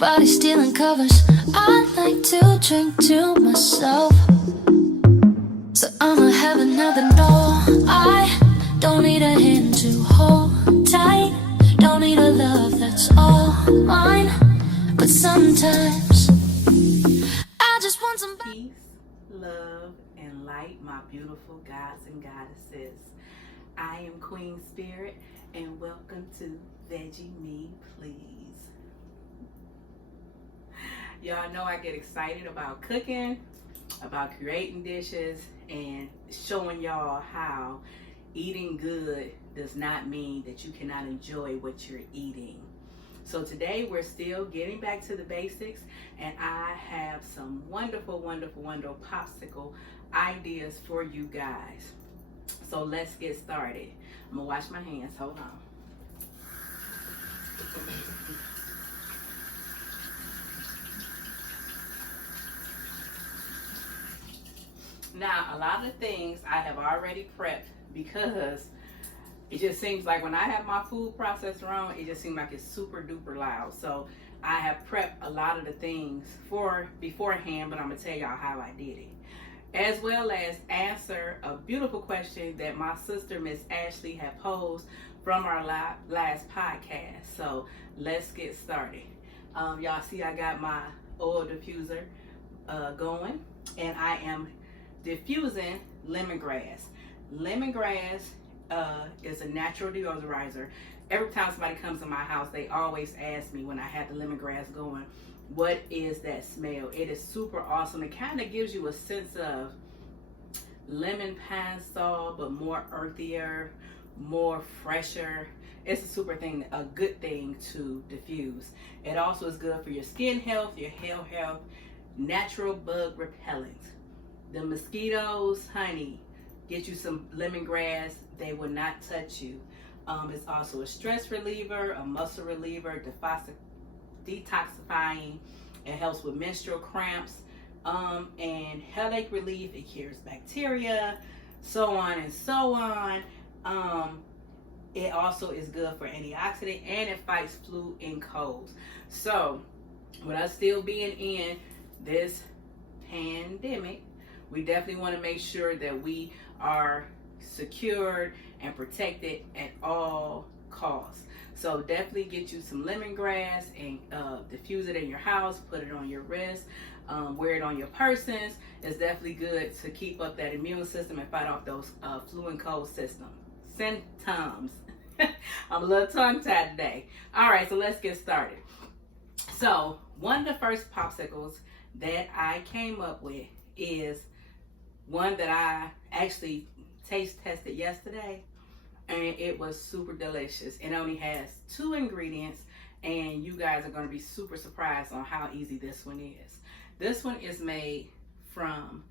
body stealing covers. I like to drink to myself, so I'ma have another no. I don't need a hand to hold tight, don't need a love that's all mine, but sometimes I just want some peace, love, and light, my beautiful gods and goddesses. I am Queen Spirit, and welcome to Veggie Me Please. Y'all know I get excited about cooking, about creating dishes, and showing y'all how eating good does not mean that you cannot enjoy what you're eating. So today we're still getting back to the basics, and I have some wonderful popsicle ideas for you guys. So let's get started. I'm gonna wash my hands, hold on. Now, a lot of things I have already prepped because it just seems like when I have my food processor on, it just seems like it's super duper loud. So I have prepped a lot of the things for beforehand, but I'm gonna tell y'all how I did it. As well as answer a beautiful question that my sister, Miss Ashley, had posed from our last podcast. So let's get started. Y'all see I got my oil diffuser going, and I am diffusing lemongrass. Lemongrass is a natural deodorizer. Every time somebody comes to my house, they always ask me when I have the lemongrass going, what is that smell? It is super awesome. It kind of gives you a sense of lemon pine sol, but more earthier, more fresher. It's a super thing, a good thing to diffuse. It also is good for your skin health, your hair health, natural bug repellent. The mosquitoes, honey, get you some lemongrass, they will not touch you. It's also a stress reliever, a muscle reliever, detoxifying. It helps with menstrual cramps, and headache relief. It cures bacteria, so on and so on. It also is good for antioxidant, and it fights flu and colds. So, with us still being in this pandemic, we definitely want to make sure that we are secured and protected at all costs. So definitely get you some lemongrass and diffuse it in your house, put it on your wrist, wear it on your persons. It's definitely good to keep up that immune system and fight off those flu and cold symptoms. I'm a little tongue-tied today. All right, so let's get started. So one of the first popsicles that I came up with is one that I actually taste tested yesterday, and it was super delicious. It only has 2 ingredients, and you guys are going to be super surprised on how easy this one is. This one is made from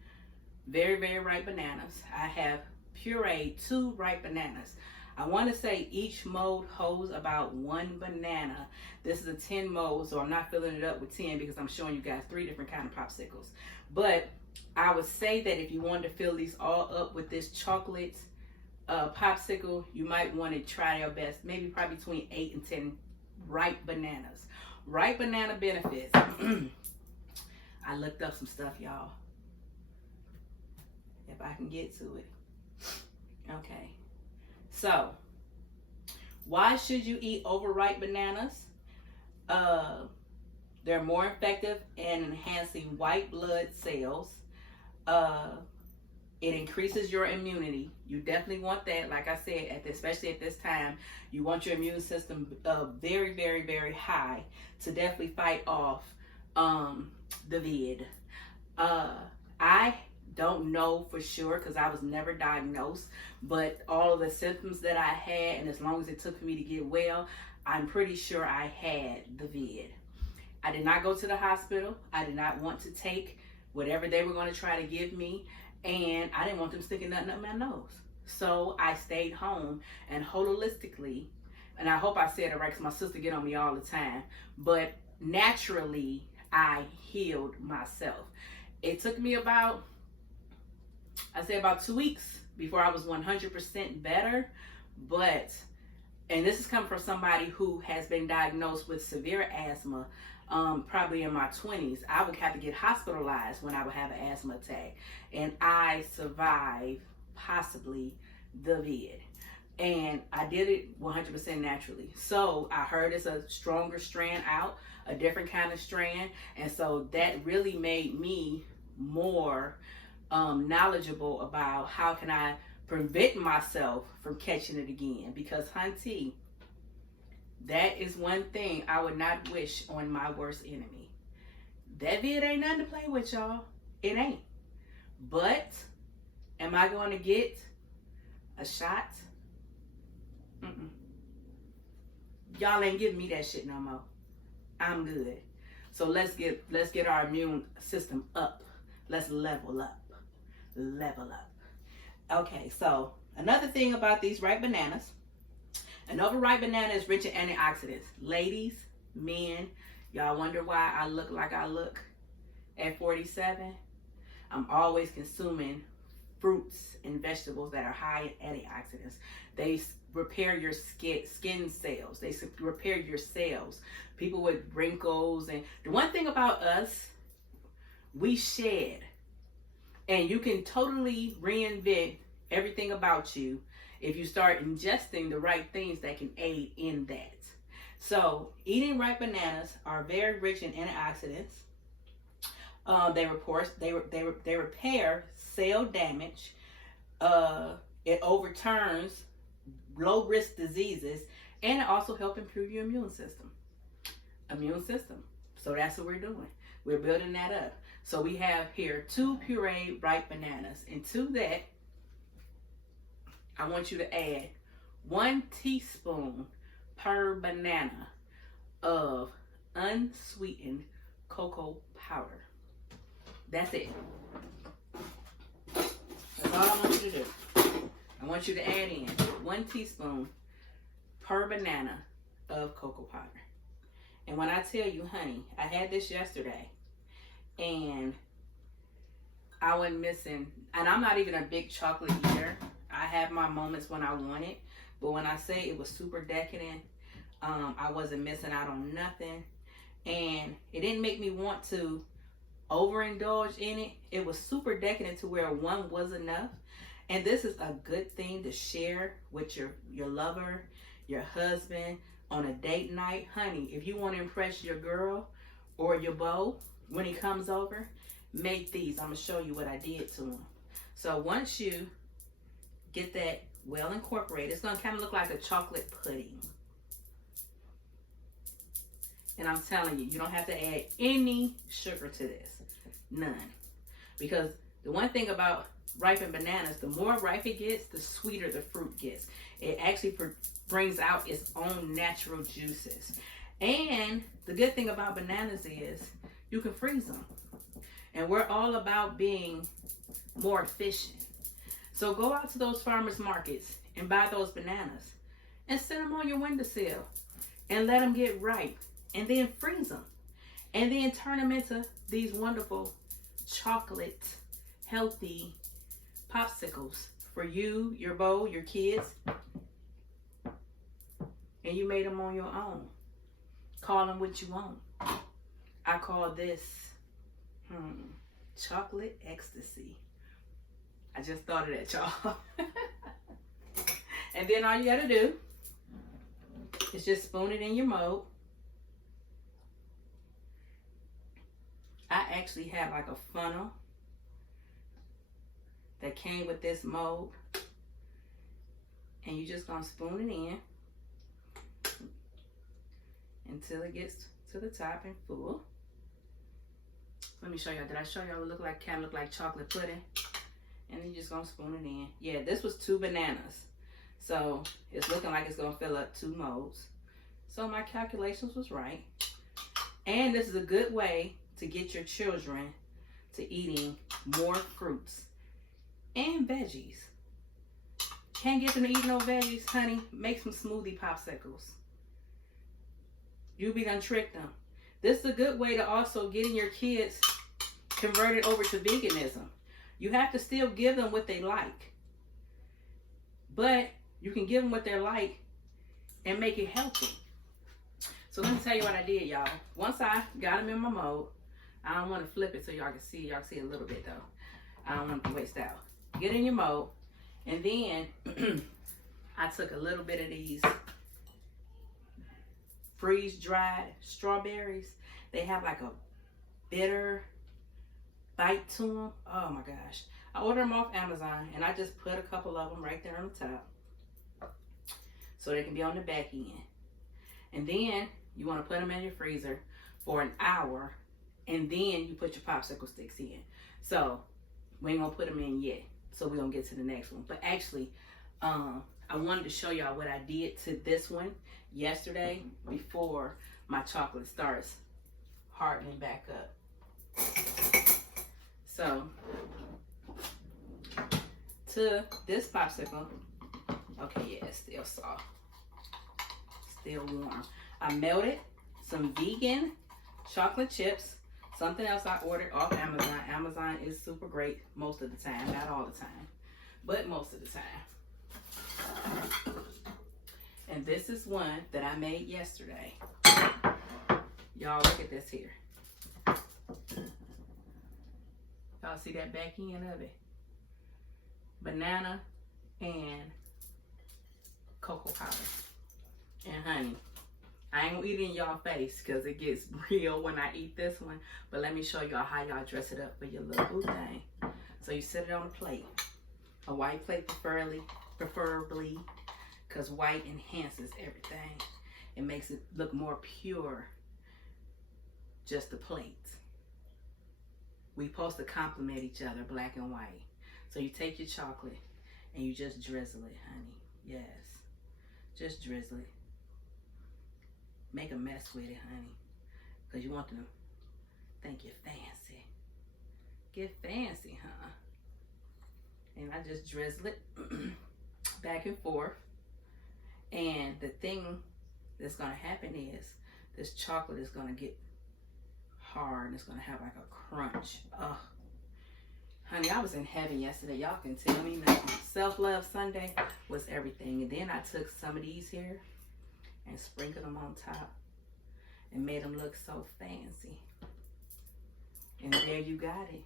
very ripe bananas. I have pureed 2 ripe bananas. I want to say each mold holds about 1 banana. This is a 10 mold, so I'm not filling it up with 10 because I'm showing you guys 3 different kind of popsicles. But I would say that if you wanted to fill these all up with this chocolate popsicle, you might want to try your best, maybe probably between 8 and 10 ripe bananas. Ripe banana benefits. I looked up some stuff, y'all, if I can get to it. Okay, so why should you eat overripe bananas? They're more effective in enhancing white blood cells. It increases your immunity. You definitely want that. Like I said, especially at this time, you want your immune system very high to definitely fight off the vid. I don't know for sure because I was never diagnosed, but all of the symptoms that I had, and as long as it took for me to get well, I'm pretty sure I had the vid. I did not go to the hospital. I did not want to take whatever they were going to try to give me, and I didn't want them sticking nothing up my nose. So I stayed home, and holistically, and I hope I said it right because my sister get on me all the time, but naturally I healed myself. It took me about 2 weeks before I was 100% better, but and this is coming from somebody who has been diagnosed with severe asthma, probably in my 20s. I would have to get hospitalized when I would have an asthma attack. And I survived possibly the vid. And I did it 100% naturally. So I heard it's a stronger strand out, a different kind of strand. And so that really made me more knowledgeable about how can I prevent myself from catching it again. Because, hunty, that is one thing I would not wish on my worst enemy. That vid ain't nothing to play with, y'all. It ain't. But am I going to get a shot? Mm-mm. Y'all ain't giving me that shit no more. I'm good. So let's get our immune system up. Let's level up. Level up. Okay, so another thing about these ripe bananas. An overripe banana is rich in antioxidants. Ladies, men, y'all wonder why I look like I look at 47? I'm always consuming fruits and vegetables that are high in antioxidants. They repair your skin cells. They repair your cells. People with wrinkles. And the one thing about us, we shed. And you can totally reinvent everything about you if you start ingesting the right things that can aid in that. So eating ripe bananas are very rich in antioxidants. They repair cell damage. It overturns low risk diseases, and it also helps improve your immune system. So that's what we're doing. We're building that up. So we have here 2 pureed ripe bananas, and to that, I want you to add 1 teaspoon per banana of unsweetened cocoa powder. That's it. That's all I want you to do. I want you to add in 1 teaspoon per banana of cocoa powder. And when I tell you, honey, I had this yesterday, and I wasn't missing, and I'm not even a big chocolate eater. I have my moments when I want it, but when I say it was super decadent, I wasn't missing out on nothing, and it didn't make me want to overindulge in it. It was super decadent to where 1 was enough. And this is a good thing to share with your lover, your husband on a date night. Honey, if you want to impress your girl or your beau when he comes over, make these. I'm going to show you what I did to him. So once you get that well incorporated, it's going to kind of look like a chocolate pudding. And I'm telling you, you don't have to add any sugar to this. None. Because the one thing about ripened bananas, the more ripe it gets, the sweeter the fruit gets. It actually brings out its own natural juices. And the good thing about bananas is you can freeze them. And we're all about being more efficient. So go out to those farmers markets and buy those bananas and set them on your windowsill and let them get ripe, and then freeze them, and then turn them into these wonderful chocolate healthy popsicles for you, your beau, your kids. And you made them on your own. Call them what you want. I call this chocolate ecstasy. I just thought of that, y'all. And then all you gotta do is just spoon it in your mold. I actually have like a funnel that came with this mold, and you just gonna spoon it in until it gets to the top and full. Let me show y'all. Did I show y'all it kind of look like chocolate pudding? And then you're just gonna spoon it in. Yeah, this was 2 bananas, so it's looking like it's gonna fill up 2 molds. So my calculations was right, and this is a good way to get your children to eating more fruits and veggies. Can't get them to eat no veggies, honey? Make some smoothie popsicles. You be done tricked them. This is a good way to also getting your kids converted over to veganism. You have to still give them what they like, but you can give them what they like and make it healthy. So let me tell you what I did, y'all. Once I got them in my mold, I don't want to flip it so y'all can see. Y'all can see a little bit though. I don't want it to waste out. Get in your mold, and then I took a little bit of these freeze-dried strawberries. They have like a bitter bite to them. Oh my gosh. I ordered them off Amazon, and I just put a couple of them right there on the top so they can be on the back end. And then you want to put them in your freezer for an hour, and then you put your popsicle sticks in. So we ain't gonna put them in yet, so we're gonna get to the next one. But actually, I wanted to show y'all what I did to this one yesterday before my chocolate starts hardening back up. So to this popsicle, okay, yeah, it's still soft, still warm. I melted some vegan chocolate chips, something else I ordered off Amazon. Amazon is super great most of the time, not all the time, but most of the time. And this is one that I made yesterday. Y'all look at this here. Y'all see that back end of it? Banana and cocoa powder and honey. I ain't gonna eat it in y'all face because it gets real when I eat this one. But let me show y'all how y'all dress it up for your little boo thing. So you set it on a plate. A white plate preferably, because white enhances everything. It makes it look more pure. Just the plate. We supposed to complement each other, black and white. So you take your chocolate and you just drizzle it, honey. Yes. Just drizzle it. Make a mess with it, honey. Because you want to think you're fancy. Get fancy, huh? And I just drizzle it back and forth. And the thing that's going to happen is this chocolate is going to get hard and it's going to have like a crunch. Ugh. Honey, I was in heaven yesterday. Y'all can tell me nothing. Self-Love Sunday was everything. And then I took some of these here and sprinkled them on top and made them look so fancy. And there you got it.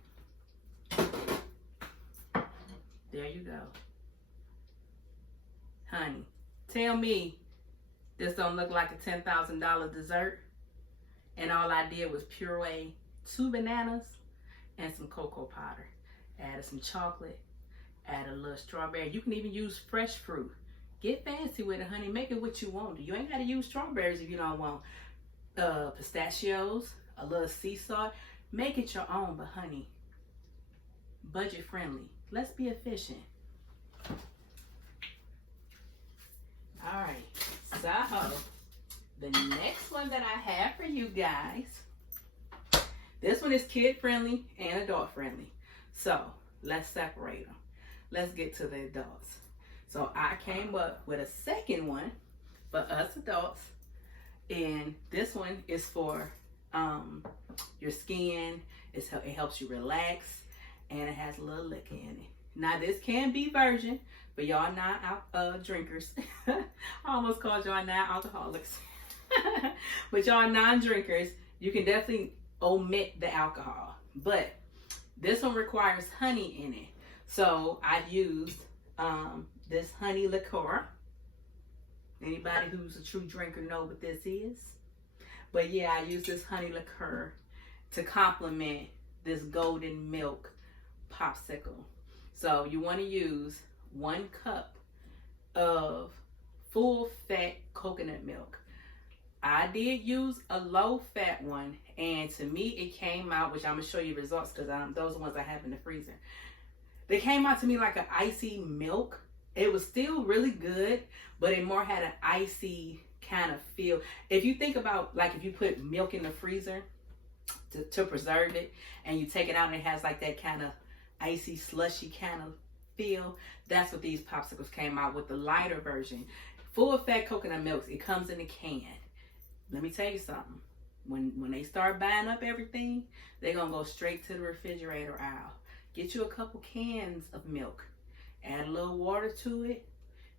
There you go. Honey, tell me this don't look like a $10,000 dessert. And all I did was puree 2 bananas and some cocoa powder. Added some chocolate, add a little strawberry. You can even use fresh fruit. Get fancy with it, honey. Make it what you want. You ain't got to use strawberries if you don't want pistachios, a little sea salt. Make it your own, but honey, budget friendly. Let's be efficient. All right, so the next one that I have for you guys, this one is kid friendly and adult friendly. So let's separate them. Let's get to the adults. So I came up with a second one for us adults, and this one is for your skin. It helps you relax, and it has a little liquor in it. Now this can be virgin for y'all non-drinkers. I almost called y'all non-alcoholics. But y'all non-drinkers, you can definitely omit the alcohol. But this one requires honey in it. So I used this honey liqueur. Anybody who's a true drinker know what this is. But yeah, I used this honey liqueur to complement this golden milk popsicle. So you want to use 1 cup of full fat coconut milk. I did use a low fat one, and to me it came out, which I'm gonna show you results because those are ones I have in the freezer. They came out to me like an icy milk. It was still really good, but it more had an icy kind of feel. If you think about, like, if you put milk in the freezer to preserve it, and you take it out and it has like that kind of icy, slushy kind of feel, that's what these popsicles came out with, the lighter version. Full fat coconut milk, it comes in a can. Let me tell you something. When they start buying up everything, they're going to go straight to the refrigerator aisle. Get you a couple cans of milk. Add a little water to it.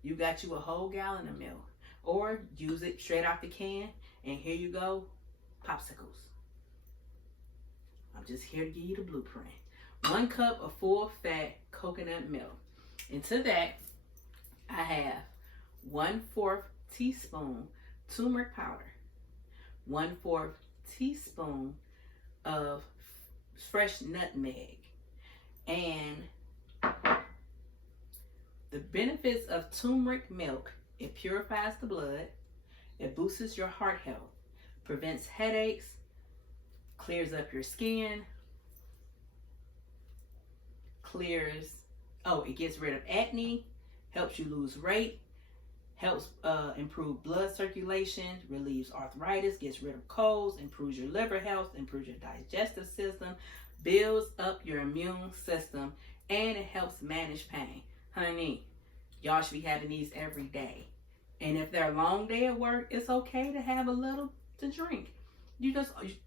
You got you a whole gallon of milk. or use it straight out the can. And here you go, popsicles. I'm just here to give you the blueprint. 1 cup of full fat coconut milk. And to that, I have 1/4 teaspoon turmeric powder, 1/4 teaspoon of fresh nutmeg. And the benefits of turmeric milk: it purifies the blood, it boosts your heart health, prevents headaches, clears up your skin, it gets rid of acne, helps you lose weight, helps improve blood circulation, relieves arthritis, gets rid of colds, improves your liver health, improves your digestive system, builds up your immune system, and it helps manage pain. Honey, y'all should be having these every day. And if they're a long day at work, it's okay to have a little to drink.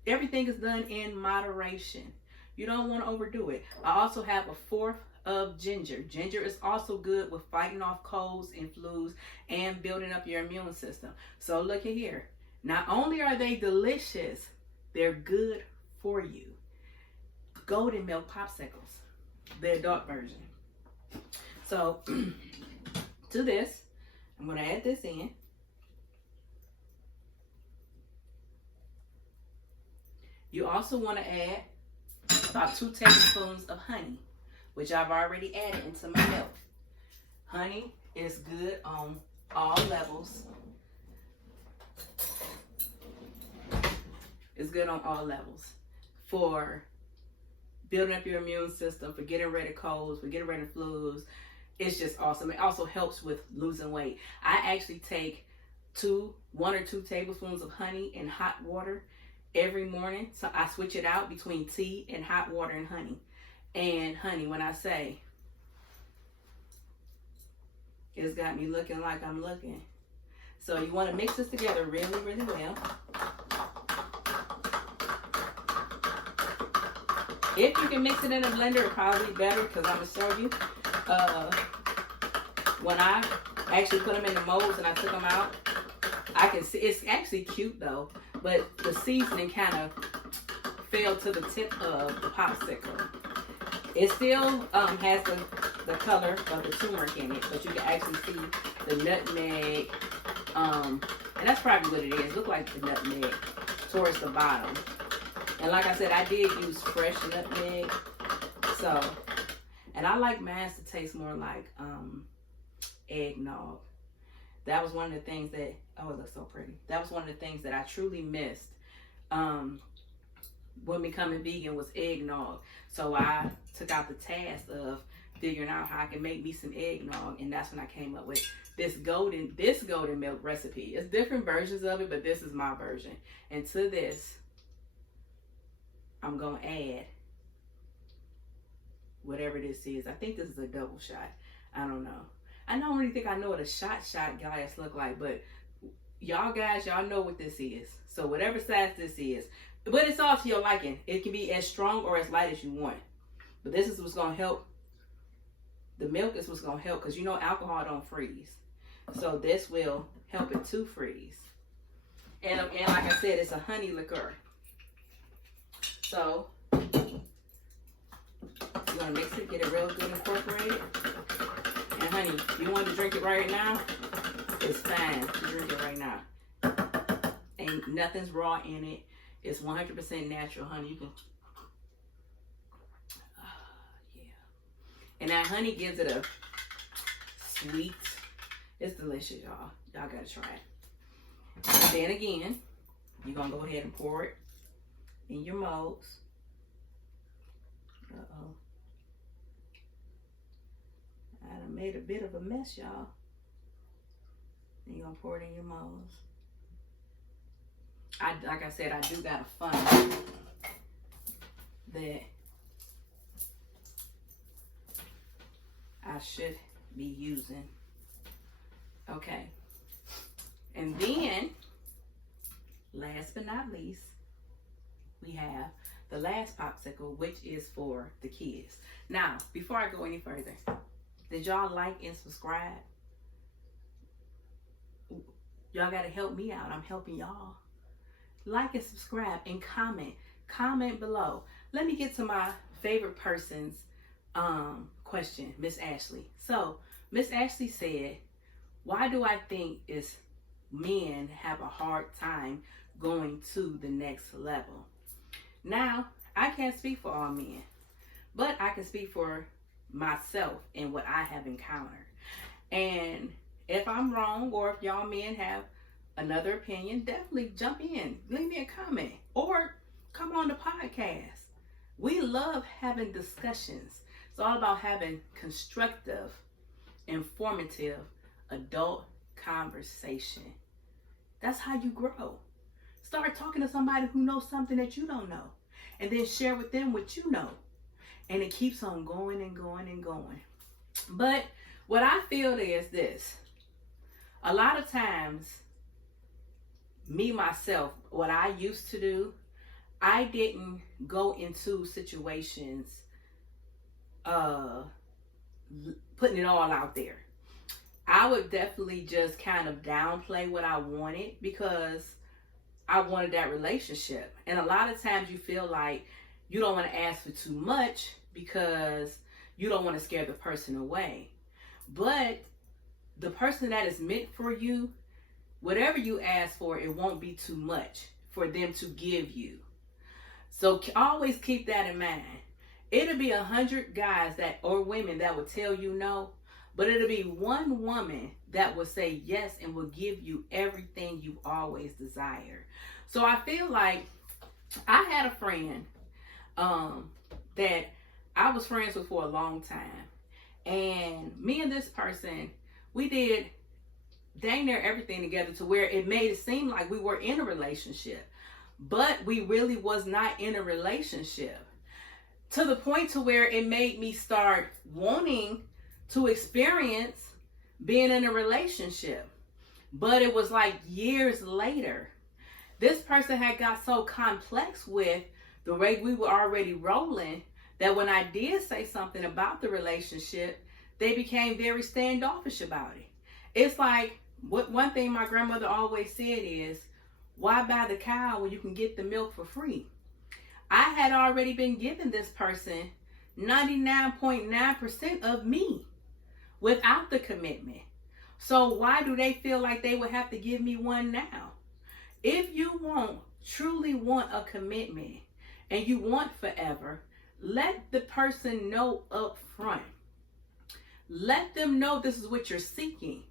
Everything is done in moderation. You don't want to overdo it. I also have 1/4 of ginger. Ginger is also good with fighting off colds and flus and building up your immune system. So look at here. Not only are they delicious, they're good for you. Golden milk popsicles, the adult version. So to this, I'm going to add this in. You also want to add about 2 tablespoons of honey, which I've already added into my milk. Honey is good on all levels. It's good on all levels for building up your immune system, for getting rid of colds, for getting rid of flus. It's just awesome. It also helps with losing weight. I actually take 1 or 2 tablespoons of honey in hot water every morning. So I switch it out between tea and hot water and honey. And honey, when I say it's got me looking like I'm looking. So you want to mix this together really, really well. If you can mix it in a blender, it's probably better, because I'm going to show you. When I actually put them in the molds and I took them out, I can see it's actually cute though, but the seasoning kind of fell to the tip of the popsicle. It still has the color of the turmeric in it, but you can actually see the nutmeg, and that's probably what it is. Look like the nutmeg towards the bottom. And like I said, I did use fresh nutmeg. So, and I like mine to taste more like eggnog. That was one of the things that, oh, it looks so pretty. That was one of the things that I truly missed when becoming vegan, was eggnog. So I took out the task of figuring out how I can make me some eggnog, and that's when I came up with this golden milk recipe. It's different versions of it, but this is my version. And to this, I'm gonna add whatever this is. I think this is a double shot. I don't know. I don't really think I know what a shot glass look like, but y'all guys, y'all know what this is. So whatever size this is, but it's all to your liking. It can be as strong or as light as you want. But this is what's gonna help. The milk is what's gonna help, because you know alcohol don't freeze. So this will help it to freeze. And like I said, it's a honey liqueur. So you're gonna mix it, get it real good incorporated. And honey, if you want to drink it right now, it's fine to drink it right now. Ain't nothing's raw in it. It's 100% natural, honey. You can, yeah. And that honey gives it a sweet. It's delicious, y'all. Y'all gotta try it. And then again, you're gonna go ahead and pour it in your molds. Uh-oh. I done made a bit of a mess, y'all. And you're gonna pour it in your molds. Like I said, I do got a funnel that I should be using. Okay. And then, last but not least, we have the last popsicle, which is for the kids. Now, before I go any further, did y'all like and subscribe? Y'all got to help me out. I'm helping y'all. Like and subscribe and comment. Comment below. Let me get to my favorite person's question, Miss Ashley. So, Miss Ashley said, why do I think men have a hard time going to the next level? Now, I can't speak for all men, but I can speak for myself and what I have encountered. And if I'm wrong, or if y'all men have another opinion, definitely jump in, leave me a comment, or come on the podcast. We love having discussions. It's all about having constructive, informative, adult conversation. That's how you grow. Start talking to somebody who knows something that you don't know, and then share with them what you know. And it keeps on going and going and going. But what I feel is this. A lot of times, me, myself, what I used to do, I didn't go into situations putting it all out there. I would definitely just kind of downplay what I wanted because I wanted that relationship. And a lot of times you feel like you don't want to ask for too much because you don't want to scare the person away. But the person that is meant for you, whatever you ask for, it won't be too much for them to give you. So always keep that in mind. It'll be 100 guys or women that will tell you no, but it'll be one woman that will say yes and will give you everything you always desire. So I feel like I had a friend that I was friends with for a long time. And me and this person, we did dang near everything together to where it made it seem like we were in a relationship. But we really was not in a relationship. To the point to where it made me start wanting to experience being in a relationship. But it was like years later. This person had got so complex with the way we were already rolling that when I did say something about the relationship, they became very standoffish about it. It's like, one thing my grandmother always said is, why buy the cow when you can get the milk for free? I had already been giving this person 99.9% of me without the commitment. So why do they feel like they would have to give me one now? If you truly want a commitment and you want forever, let the person know up front. Let them know this is what you're seeking.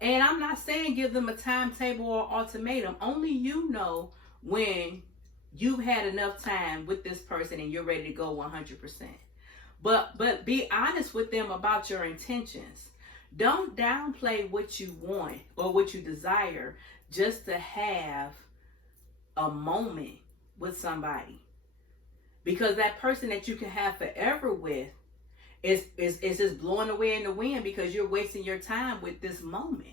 And I'm not saying give them a timetable or ultimatum. Only you know when you've had enough time with this person and you're ready to go 100%. But be honest with them about your intentions. Don't downplay what you want or what you desire just to have a moment with somebody. Because that person that you can have forever with is just blowing away in the wind because you're wasting your time with this moment.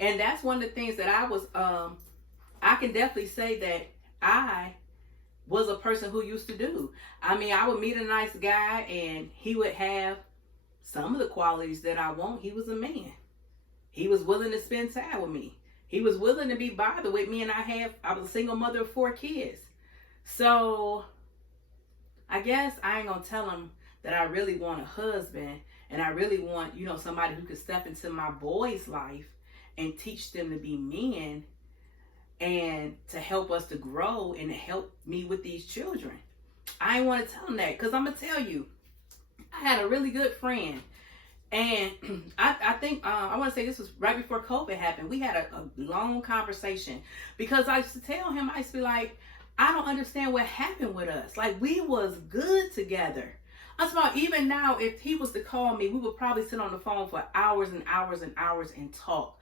And that's one of the things that I can definitely say that I was a person who used to do. I mean, I would meet a nice guy and he would have some of the qualities that I want. He was a man. He was willing to spend time with me. He was willing to be bothered with me, and I was a single mother of 4 kids. So I guess I ain't gonna tell him that I really want a husband and I really want, somebody who could step into my boys' life and teach them to be men and to help us to grow and to help me with these children. I ain't want to tell him that because I'm going to tell you, I had a really good friend. And I think, I want to say this was right before COVID happened. We had a long conversation because I used to tell him, I used to be like, I don't understand what happened with us. Like, we was good together. I'm talking about even now, if he was to call me, we would probably sit on the phone for hours and hours and hours and talk.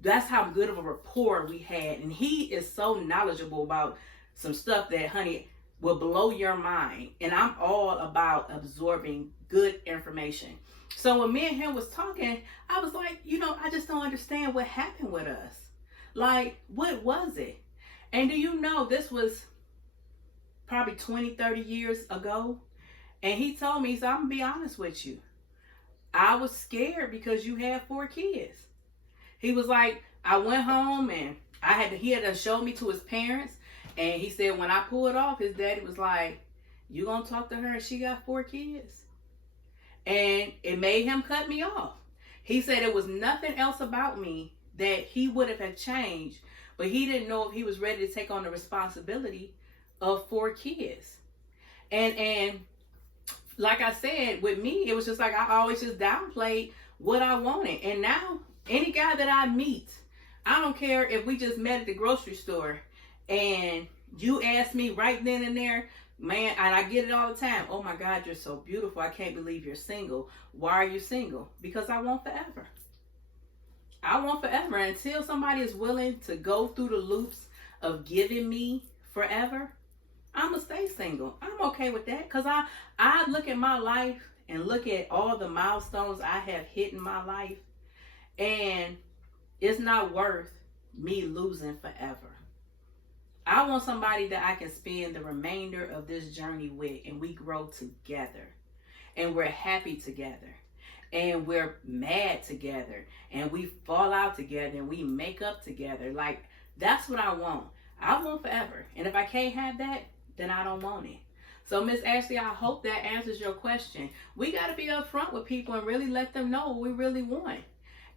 That's how good of a rapport we had. And he is so knowledgeable about some stuff that, honey, will blow your mind. And I'm all about absorbing good information. So when me and him was talking, I was like, I just don't understand what happened with us. Like, what was it? And do you know, this was probably 20, 30 years ago. And he told me, he said, I'm going to be honest with you. I was scared because you had 4 kids. He was like, I went home and he had to show me to his parents. And he said when I pulled off, his daddy was like, you gonna talk to her and she got 4 kids? And it made him cut me off. He said it was nothing else about me that he would have changed, but he didn't know if he was ready to take on the responsibility of 4 kids. And like I said, with me, it was just like I always just downplayed what I wanted. And now, any guy that I meet, I don't care if we just met at the grocery store and you ask me right then and there, man, and I get it all the time. Oh my God, you're so beautiful. I can't believe you're single. Why are you single? Because I want forever. I want forever. Until somebody is willing to go through the loops of giving me forever, I'm going to stay single. I'm okay with that. Because I look at my life and look at all the milestones I have hit in my life. And it's not worth me losing forever. I want somebody that I can spend the remainder of this journey with, and we grow together, and we're happy together, and we're mad together, and we fall out together, and we make up together. Like, that's what I want. I want forever. And if I can't have that, then I don't want it. So, Miss Ashley, I hope that answers your question. We got to be upfront with people and really let them know what we really want.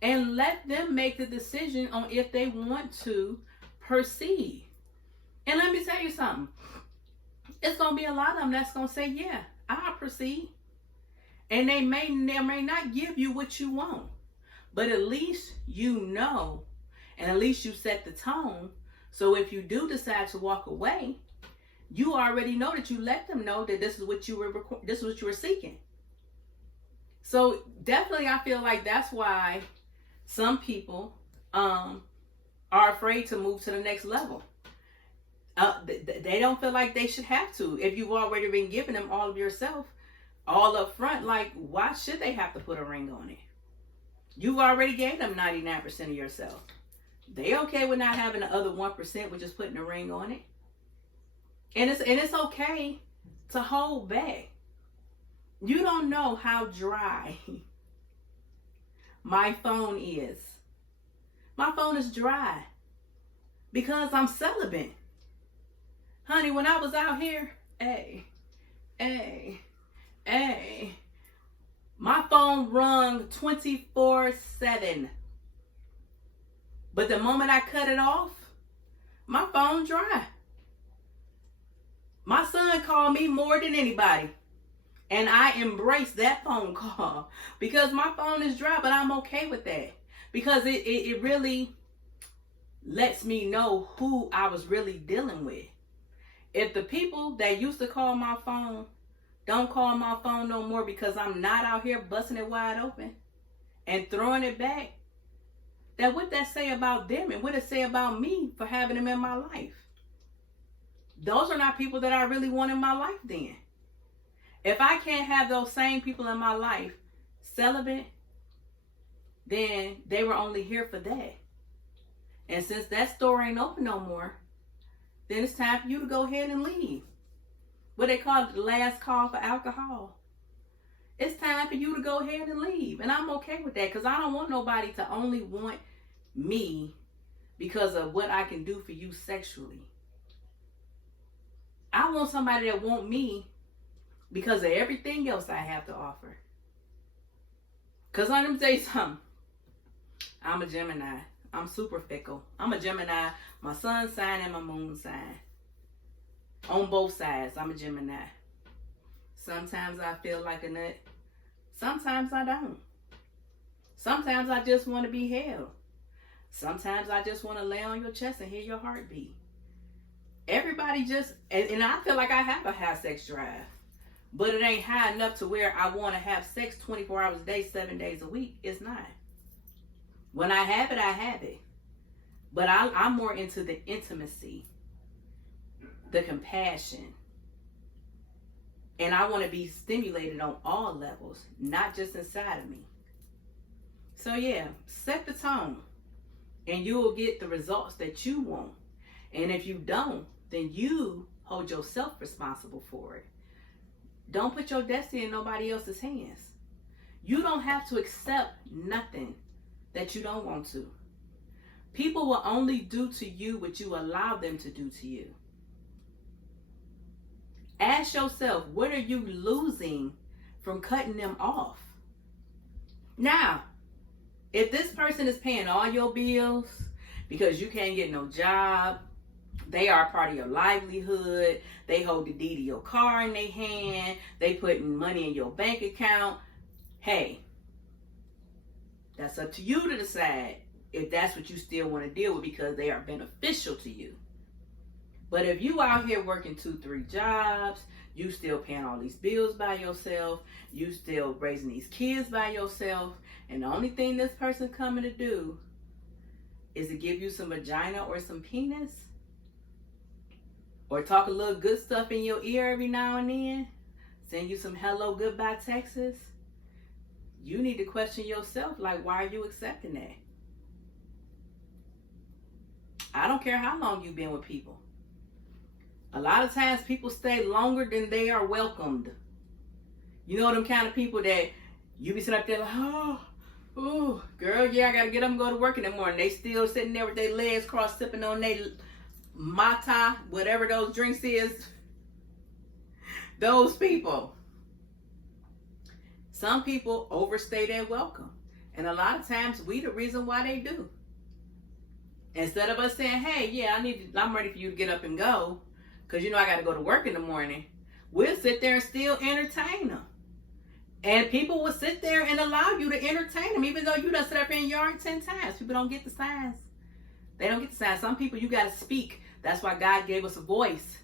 And let them make the decision on if they want to proceed. And let me tell you something. It's going to be a lot of them that's going to say, yeah, I'll proceed. And they may not give you what you want. But at least you know, and at least you set the tone. So if you do decide to walk away, you already know that you let them know that this is what you were seeking. So definitely I feel like that's why some people are afraid to move to the next level. They don't feel like they should have to. If you've already been giving them all of yourself, all up front, like, why should they have to put a ring on it? You've already gave them 99% of yourself. They okay with not having the other 1%, which is putting a ring on it. And it's okay to hold back. You don't know how dry my phone is. My phone is dry because I'm celibate. Honey, when I was out here, my phone rung 24/7. But the moment I cut it off, my phone dry. My son called me more than anybody. And I embrace that phone call because my phone is dry, but I'm okay with that. Because it really lets me know who I was really dealing with. If the people that used to call my phone don't call my phone no more because I'm not out here busting it wide open and throwing it back, then what that say about them and what it say about me for having them in my life? Those are not people that I really want in my life then. If I can't have those same people in my life celibate, then they were only here for that. And since that store ain't open no more, then it's time for you to go ahead and leave. What they call it, the last call for alcohol. It's time for you to go ahead and leave. And I'm okay with that because I don't want nobody to only want me because of what I can do for you sexually. I want somebody that want me because of everything else I have to offer. Because let me tell you something. I'm a Gemini. I'm super fickle. I'm a Gemini. My sun sign and my moon sign. On both sides, I'm a Gemini. Sometimes I feel like a nut. Sometimes I don't. Sometimes I just want to be held. Sometimes I just want to lay on your chest and hear your heartbeat. Everybody just, and I feel like I have a high sex drive. But it ain't high enough to where I want to have sex 24 hours a day, 7 days a week. It's not. When I have it, I have it. But I'm more into the intimacy, the compassion. And I want to be stimulated on all levels, not just inside of me. So yeah, set the tone and you will get the results that you want. And if you don't, then you hold yourself responsible for it. Don't put your destiny in nobody else's hands. You don't have to accept nothing that you don't want to. People will only do to you what you allow them to do to you. Ask yourself, what are you losing from cutting them off? Now, if this person is paying all your bills because you can't get no job, they are part of your livelihood, they hold the deed of your car in their hand, they putting money in your bank account, hey, that's up to you to decide if that's what you still want to deal with because they are beneficial to you. But if you out here working 2-3 jobs, you still paying all these bills by yourself, you still raising these kids by yourself, and the only thing this person coming to do is to give you some vagina or some penis, or talk a little good stuff in your ear every now and then, send you some hello, goodbye Texas, you need to question yourself, like, why are you accepting that? I don't care how long you've been with people. A lot of times people stay longer than they are welcomed. You know them kind of people that you be sitting up there like, oh, girl, yeah, I got to get up and go to work in the morning. They still sitting there with their legs crossed, sipping on their mata, whatever those drinks is. Those people. Some people overstay their welcome. And a lot of times we the reason why they do. Instead of us saying, hey, yeah, I'm ready for you to get up and go, because you know I got to go to work in the morning, we'll sit there and still entertain them. And people will sit there and allow you to entertain them, even though you done sit up in your yard 10 times. People don't get the signs. They don't get the signs. Some people, you got to speak. That's why God gave us a voice.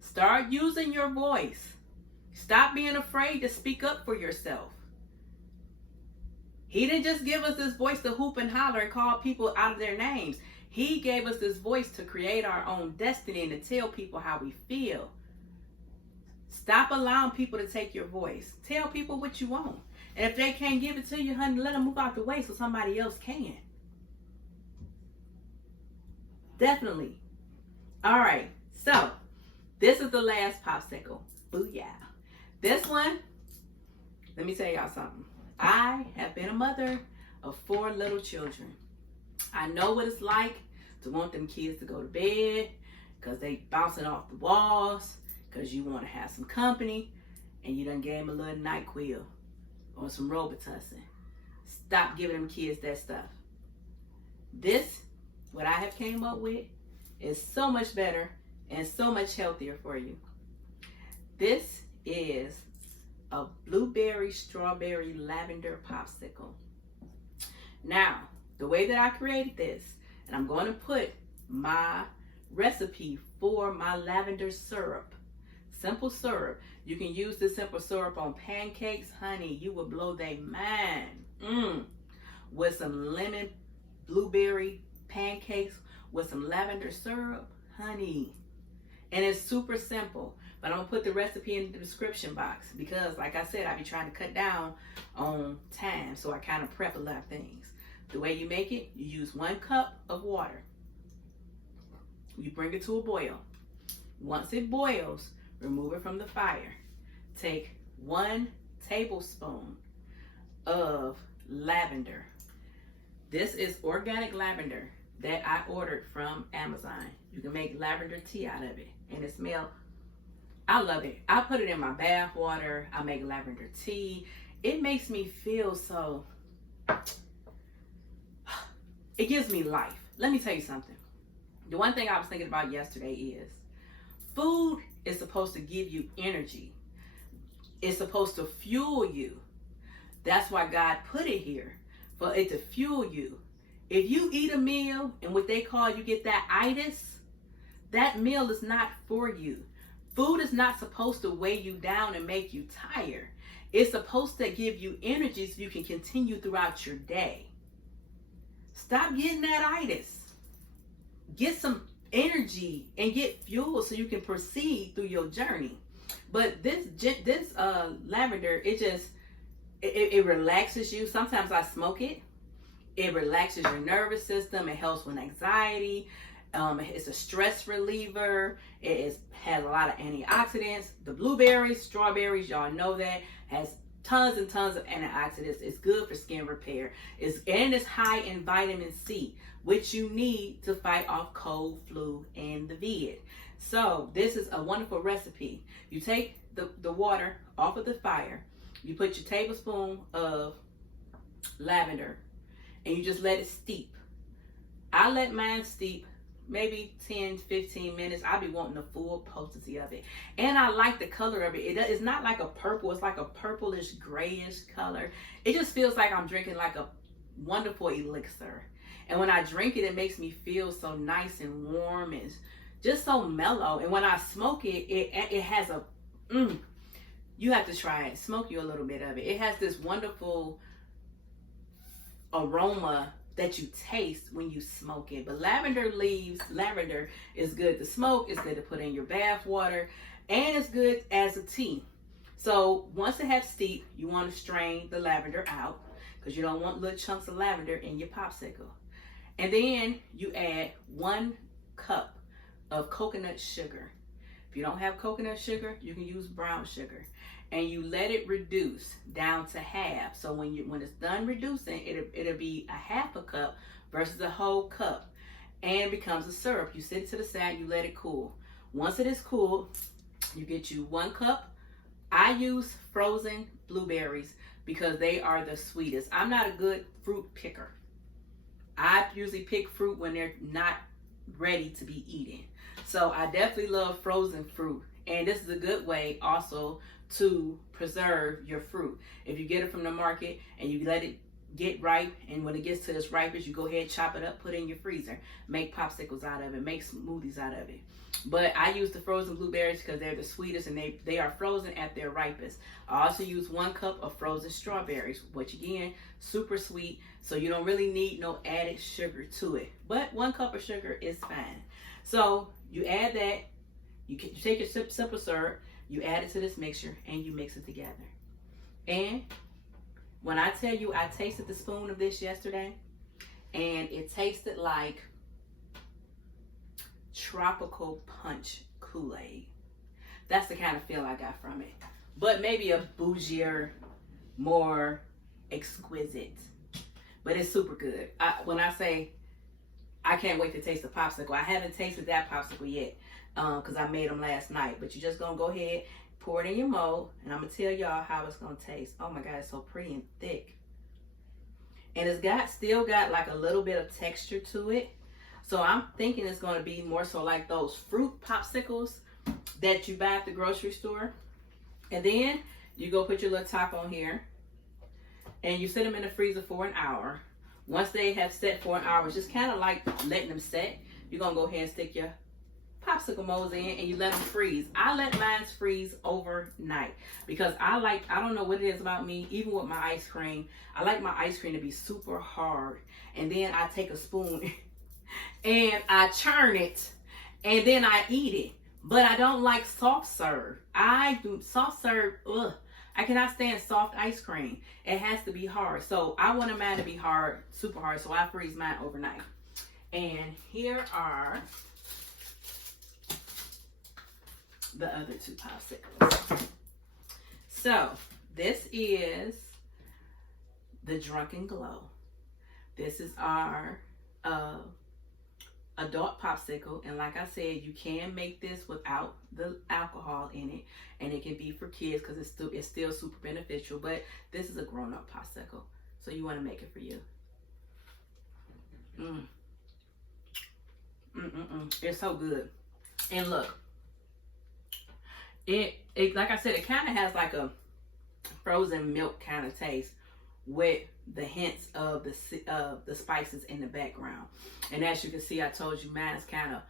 Start using your voice. Stop being afraid to speak up for yourself. He didn't just give us this voice to hoop and holler and call people out of their names. He gave us this voice to create our own destiny and to tell people how we feel. Stop allowing people to take your voice. Tell people what you want. And if they can't give it to you, honey, let them move out the way so somebody else can. Definitely. All right. So, this is the last popsicle. Booyah. This one, let me tell y'all something. I have been a mother of 4 little children. I know what it's like to want them kids to go to bed because they bouncing off the walls, because you want to have some company, and you done gave them a little NyQuil or some Robitussin. Stop giving them kids that stuff. This, what I have came up with, is so much better and so much healthier for you. This is a blueberry, strawberry, lavender popsicle. Now, the way that I created this, and I'm going to put my recipe for my lavender syrup, simple syrup. You can use this simple syrup on pancakes, honey. You will blow their mind. With some lemon blueberry pancakes with some lavender syrup, honey. And it's super simple. But I'm going to put the recipe in the description box because, like I said, I be trying to cut down on time. So I kind of prep a lot of things. The way you make it, you use 1 cup of water. You bring it to a boil. Once it boils, remove it from the fire. Take 1 tablespoon of lavender. This is organic lavender that I ordered from Amazon. You can make lavender tea out of it. And it smells, I love it. I put it in my bath water. I make lavender tea. It makes me feel so, it gives me life. Let me tell you something. The one thing I was thinking about yesterday is food is supposed to give you energy. It's supposed to fuel you. That's why God put it here, for it to fuel you. If you eat a meal and what they call you get that itis, that meal is not for you. Food is not supposed to weigh you down and make you tired. It's supposed to give you energy so you can continue throughout your day. Stop getting that itis. Get some energy and get fuel so you can proceed through your journey. But this lavender, it relaxes you. Sometimes I smoke it. It relaxes your nervous system. It helps with anxiety. It's a stress reliever. It has a lot of antioxidants. The blueberries, strawberries, y'all know that, has tons and tons of antioxidants. It's good for skin repair. It's high in vitamin C, which you need to fight off cold, flu, and the vid. So this is a wonderful recipe. You take the water off of the fire. You put your tablespoon of lavender, and you just let it steep. I let mine steep maybe 10-15 minutes. I'll be wanting the full potency of it, and I like the color of it. It's not like a purple, it's like a purplish grayish color. It just feels like I'm drinking like a wonderful elixir, and when I drink it, it makes me feel so nice and warm and just so mellow. And when I smoke it, it has a you have to try it. Smoke you a little bit of it. It has this wonderful aroma that you taste when you smoke it. But lavender is good to smoke. It's good to put in your bath water, and it's good as a tea. So once it has steep, you want to strain the lavender out because you don't want little chunks of lavender in your popsicle. And then you add 1 cup of coconut sugar. If you don't have coconut sugar, you can use brown sugar. And you let it reduce down to half. So when it's done reducing, it'll be a half a cup versus a whole cup, and becomes a syrup. You set it to the side, you let it cool. Once it is cool, you get you 1 cup. I use frozen blueberries because they are the sweetest. I'm not a good fruit picker. I usually pick fruit when they're not ready to be eaten. So I definitely love frozen fruit. And this is a good way also to preserve your fruit. If you get it from the market and you let it get ripe, and when it gets to its ripest, you go ahead, chop it up, put it in your freezer, make popsicles out of it, make smoothies out of it. But I use the frozen blueberries because they're the sweetest, and they are frozen at their ripest. I also use 1 cup of frozen strawberries, which again, super sweet, so you don't really need no added sugar to it. But 1 cup of sugar is fine. So you add that, you take your simple syrup, you add it to this mixture, and you mix it together. And when I tell you, I tasted the spoon of this yesterday, and it tasted like tropical punch Kool-Aid. That's the kind of feel I got from it. But maybe a bougier, more exquisite. But it's super good. When I say I can't wait to taste the popsicle, I haven't tasted that popsicle yet because I made them last night. But you're just going to go ahead, pour it in your mold, and I'm going to tell y'all how it's going to taste. Oh my God, it's so pretty and thick. And it's still got like a little bit of texture to it. So I'm thinking it's going to be more so like those fruit popsicles that you buy at the grocery store. And then you go put your little top on here, and you set them in the freezer for an hour. Once they have set for an hour, just kind of like letting them set, you're going to go ahead and stick your popsicle molds in, and you let them freeze. I let mine freeze overnight because I don't know what it is about me, even with my ice cream, I like my ice cream to be super hard. And then I take a spoon and I churn it, and then I eat it. But I don't like soft serve. I do soft serve, I cannot stand soft ice cream. It has to be hard. So I want mine to be hard, super hard. So I freeze mine overnight. And here are the other 2 popsicles. So this is the Drunken Glow. This is our adult popsicle, and like I said, you can make this without the alcohol in it, and it can be for kids because it's still super beneficial. But this is a grown-up popsicle, so you want to make it for you. It's so good. And look, it like I said, it kind of has like a frozen milk kind of taste with the hints of the spices in the background. And as you can see, I told you mine kind of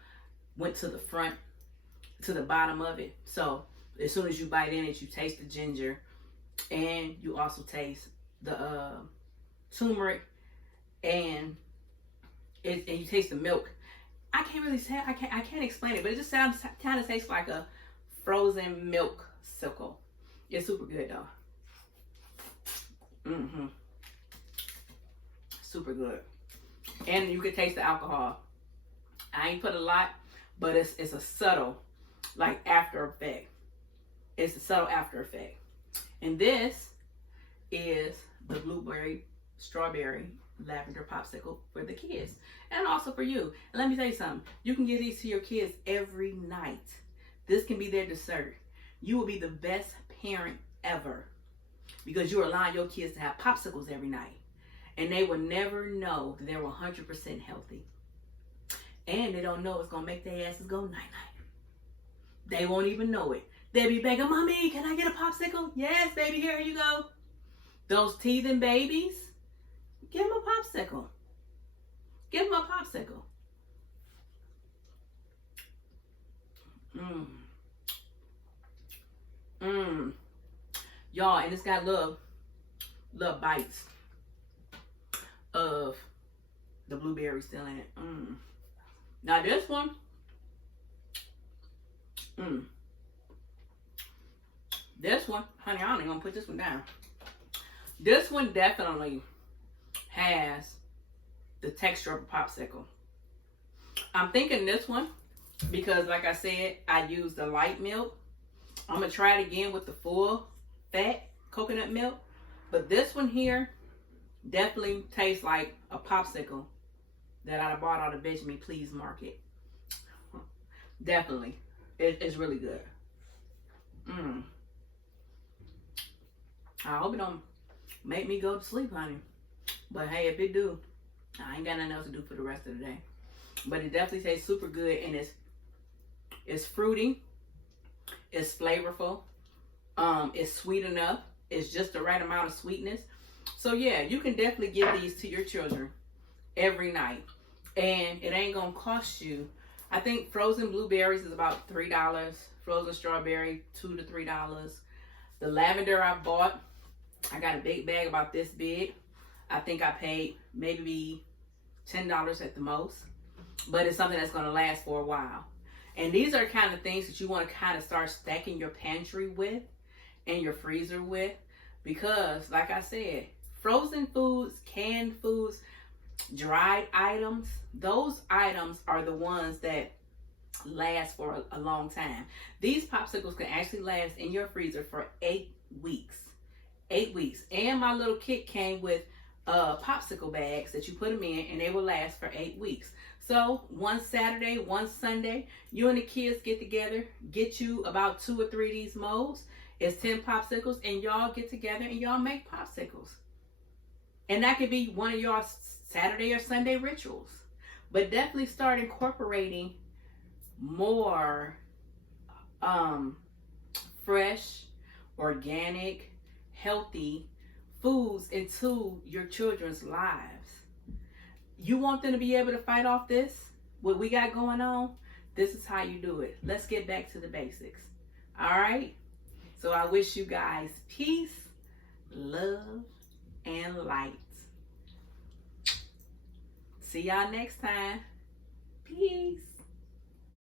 went to the front, to the bottom of it. So as soon as you bite in it, you taste the ginger, and you also taste the turmeric, and you taste the milk. I can't really say, I can't explain it, but it just kind of tastes like a frozen milk sickle. It's super good though. Super good. And you can taste the alcohol. I ain't put a lot, but it's a subtle, like, after effect. It's a subtle after effect. And this is the blueberry, strawberry, lavender popsicle for the kids and also for you. And let me tell you something, you can give these to your kids every night. This can be their dessert. You will be the best parent ever because you're allowing your kids to have popsicles every night. And they will never know that they're 100% healthy. And they don't know it's going to make their asses go night-night. They won't even know it. They'll be begging, Mommy, can I get a popsicle? Yes, baby, here you go. Those teething babies, give them a popsicle. Give them a popsicle. Y'all, and it's got little bites of the blueberry still in it. Now this one, this one, honey, I ain't gonna put this one down. This one definitely has the texture of a popsicle. I'm thinking this one because, like I said, I used the light milk. I'm gonna try it again with the full fat coconut milk, but this one here definitely tastes like a popsicle that I bought out of Veg Me Please Market. Definitely. It's really good. I hope it don't make me go to sleep, honey. But hey, if it do, I ain't got nothing else to do for the rest of the day. But it definitely tastes super good, and it's fruity. It's flavorful. It's sweet enough. It's just the right amount of sweetness. So yeah, you can definitely give these to your children every night. And it ain't gonna cost you. I think frozen blueberries is about $3. Frozen strawberry, $2 to $3. The lavender I bought, I got a big bag about this big. I think I paid maybe $10 at the most. But it's something that's gonna last for a while. And these are kind of things that you want to kind of start stacking your pantry with and your freezer with. Because, like I said, frozen foods, canned foods, dried items, those items are the ones that last for a long time. These popsicles can actually last in your freezer for 8 weeks. 8 weeks. And my little kit came with popsicle bags that you put them in, and they will last for 8 weeks. So one Saturday, one Sunday, you and the kids get together, get you about 2 or 3 of these molds. It's 10 popsicles, and y'all get together and y'all make popsicles. And that could be one of y'all Saturday or Sunday rituals. But definitely start incorporating more fresh, organic, healthy foods into your children's lives. You want them to be able to fight off this, what we got going on? This is how you do it. Let's get back to the basics. All right? So I wish you guys peace, love, and light. See y'all next time. Peace.